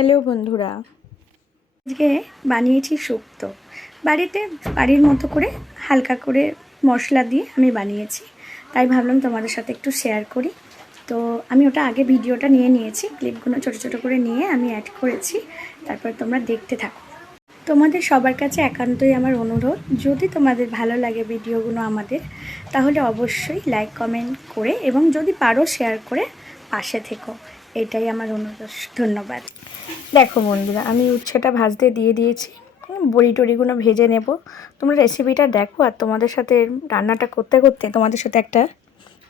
Hello বন্ধুরা। আজকে বানিয়েছি শুক্তো। বাড়িতে বাড়ির মতো করে হালকা করে মশলা দিয়ে আমি বানিয়েছি। তাই ভাবলাম তোমাদের সাথে একটু শেয়ার করি। তো আমি ওটা আগে ভিডিওটা নিয়ে নিয়েছি ক্লিপগুলো ছোটো ছোটো করে নিয়ে আমি অ্যাড করেছি। তারপর তোমরা দেখতে থাকো। তোমাদের সবার কাছে একান্তই আমার অনুরোধ, যদি তোমাদের ভালো লাগে ভিডিওগুলো আমাদের, তাহলে অবশ্যই লাইক কমেন্ট করে এবং যদি পারো শেয়ার করে পাশে থেকো। এটাই আমার অনুরোধ। ধন্যবাদ। দেখো বন্ধুরা, আমি উচ্ছেটা ভাজতে দিয়ে দিয়েছি। বড়ি টড়িগুলো ভেজে নেব। তোমরা রেসিপিটা দেখো আর তোমাদের সাথে রান্নাটা করতে করতে তোমাদের সাথে একটা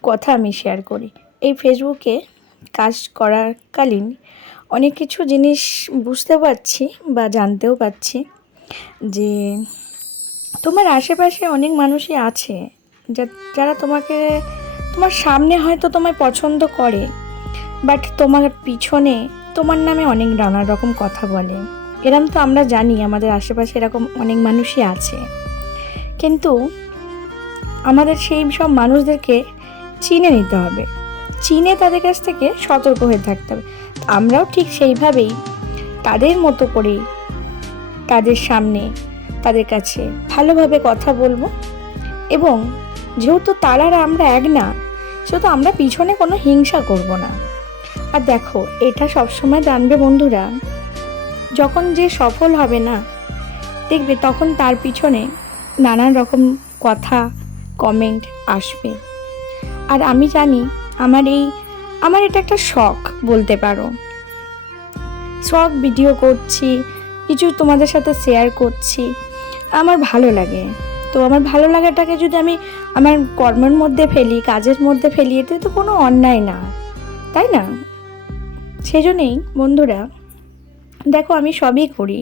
কথা আমি শেয়ার করি। এই ফেসবুকে কাজ করাকালীন অনেক কিছু জিনিস বুঝতে পারছি বা জানতেও পারছি যে তোমার আশেপাশে অনেক মানুষই আছে যারা তোমাকে, তোমার সামনে হয়তো তোমায় পছন্দ করে। বাট তোমার পিছনে তোমার নামে অনেক নানা রকম কথা বলে। এরম তো আমরা জানি, আমাদের আশেপাশে এরকম অনেক মানুষই আছে। কিন্তু আমাদের সেই সব মানুষদেরকে চিনে নিতে হবে। চিনে তাদের কাছ থেকে সতর্ক হয়ে থাকতে হবে। আমরাও ঠিক সেইভাবেই তাদের মতো করেই তাদের সামনে, তাদের কাছে ভালোভাবে কথা বলব। এবং যেহেতু তারা আমরা এক না, সেহেতু আমরা পিছনে কোনো হিংসা করব না। আর দেখো, এটা সবসময় জানবে বন্ধুরা। যখন যে সফল হবে না, দেখবে তখন তার পিছনে নানান রকম কথা কমেন্ট আসবে। আর আমি জানি, আমার এই, আমার এটা একটা শখ বলতে পারো। শখ ভিডিও করছি, কিছু তোমাদের সাথে শেয়ার করছি, আমার ভালো লাগে। তো আমার ভালো লাগাটাকে যদি আমি আমার কর্মের মধ্যে ফেলি, কাজের মধ্যে ফেলি, এতে তো কোনো অন্যায় না। তাই না? সেজন্যই বন্ধুরা, দেখো আমি সবই করি।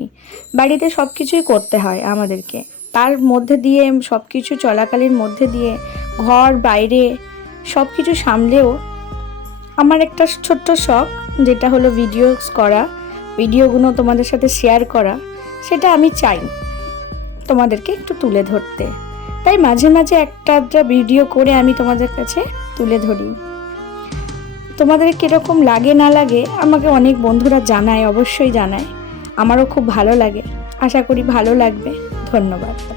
বাড়িতে সব কিছুই করতে হয় আমাদেরকে। তার মধ্যে দিয়ে সব কিছু চলাকালীন মধ্যে দিয়ে, ঘর, বাইরে সব কিছু সামলেও আমার একটা ছোট্ট শখ, যেটা হলো ভিডিওস করা ভিডিওগুলো তোমাদের সাথে শেয়ার করা। সেটা আমি চাই তোমাদেরকে একটু তুলে ধরতে। তাই মাঝে মাঝে একটা ভিডিও করে আমি তোমাদের কাছে তুলে ধরি। তোমাদের কীরকম লাগে না লাগে, আমাকে অনেক বন্ধুরা জানায়, অবশ্যই জানায়। আমারও খুব ভালো লাগে। আশা করি ভালো লাগবে। ধন্যবাদ।